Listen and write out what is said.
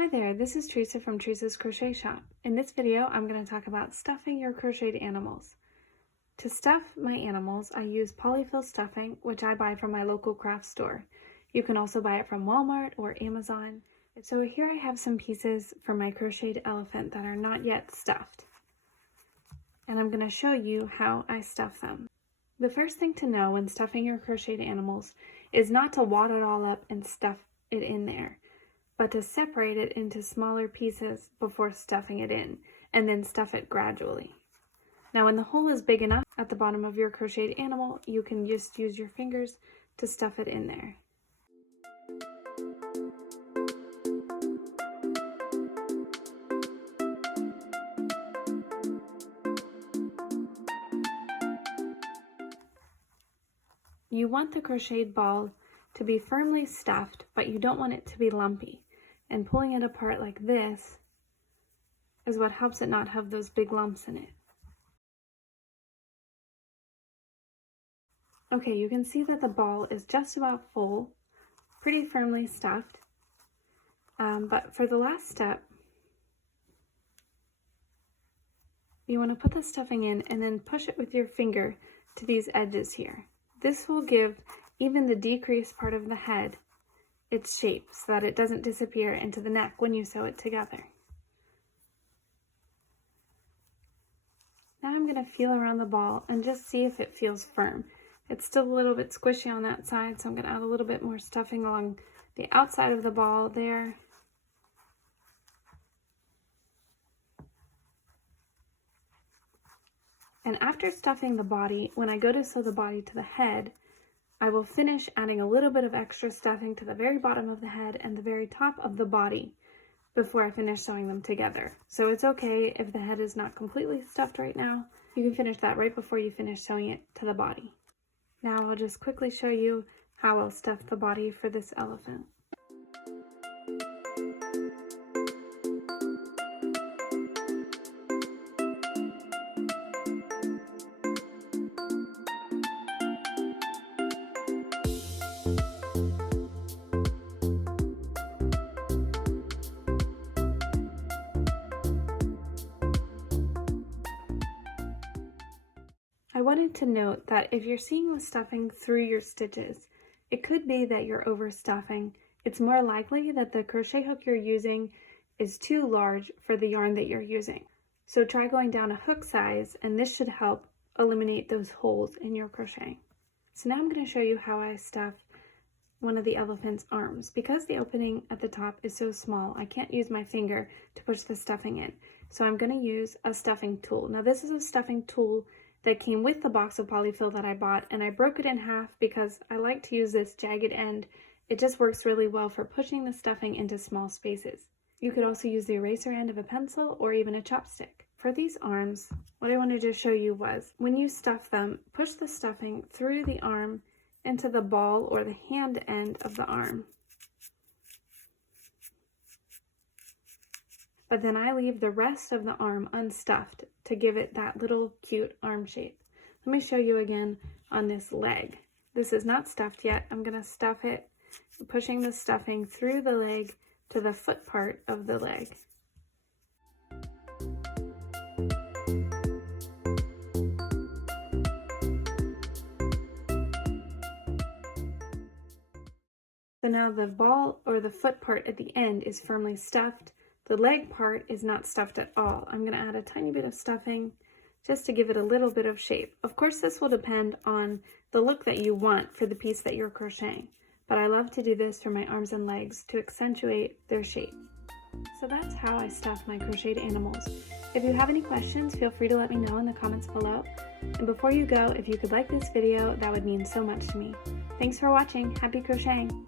Hi there, this is Teresa from Teresa's Crochet Shop. In this video, I'm going to talk about stuffing your crocheted animals. To stuff my animals, I use polyfill stuffing, which I buy from my local craft store. You can also buy it from Walmart or Amazon. So here I have some pieces for my crocheted elephant that are not yet stuffed. And I'm going to show you how I stuff them. The first thing to know when stuffing your crocheted animals is not to wad it all up and stuff it in there, but to separate it into smaller pieces before stuffing it in, and then stuff it gradually. Now when the hole is big enough at the bottom of your crocheted animal, you can just use your fingers to stuff it in there. You want the crocheted ball to be firmly stuffed, but you don't want it to be lumpy. And pulling it apart like this is what helps it not have those big lumps in it. Okay, you can see that the ball is just about full, pretty firmly stuffed. But for the last step, you want to put the stuffing in and then push it with your finger to these edges here. This will give even the decreased part of the head its shape so that it doesn't disappear into the neck when you sew it together. Now I'm going to feel around the ball and just see if it feels firm. It's still a little bit squishy on that side, so I'm going to add a little bit more stuffing along the outside of the ball there. And after stuffing the body, when I go to sew the body to the head, I will finish adding a little bit of extra stuffing to the very bottom of the head and the very top of the body before I finish sewing them together. So it's okay if the head is not completely stuffed right now. You can finish that right before you finish sewing it to the body. Now I'll just quickly show you how I'll stuff the body for this elephant. I wanted to note that if you're seeing the stuffing through your stitches, it could be that you're overstuffing. It's more likely that the crochet hook you're using is too large for the yarn that you're using. So try going down a hook size, and this should help eliminate those holes in your crochet. So now I'm going to show you how I stuff one of the elephant's arms. Because the opening at the top is so small, I can't use my finger to push the stuffing in. So I'm going to use a stuffing tool. Now this is a stuffing tool that came with the box of polyfill that I bought, and I broke it in half because I like to use this jagged end. It just works really well for pushing the stuffing into small spaces. You could also use the eraser end of a pencil or even a chopstick. For these arms, what I wanted to show you was when you stuff them, push the stuffing through the arm into the ball or the hand end of the arm. But then I leave the rest of the arm unstuffed to give it that little cute arm shape. Let me show you again on this leg. This is not stuffed yet. I'm going to stuff it, pushing the stuffing through the leg to the foot part of the leg. So now the ball or the foot part at the end is firmly stuffed. The leg part is not stuffed at all. I'm going to add a tiny bit of stuffing just to give it a little bit of shape. Of course, this will depend on the look that you want for the piece that you're crocheting, but I love to do this for my arms and legs to accentuate their shape. So that's how I stuff my crocheted animals. If you have any questions, feel free to let me know in the comments below. And before you go, if you could like this video, that would mean so much to me. Thanks for watching. Happy crocheting!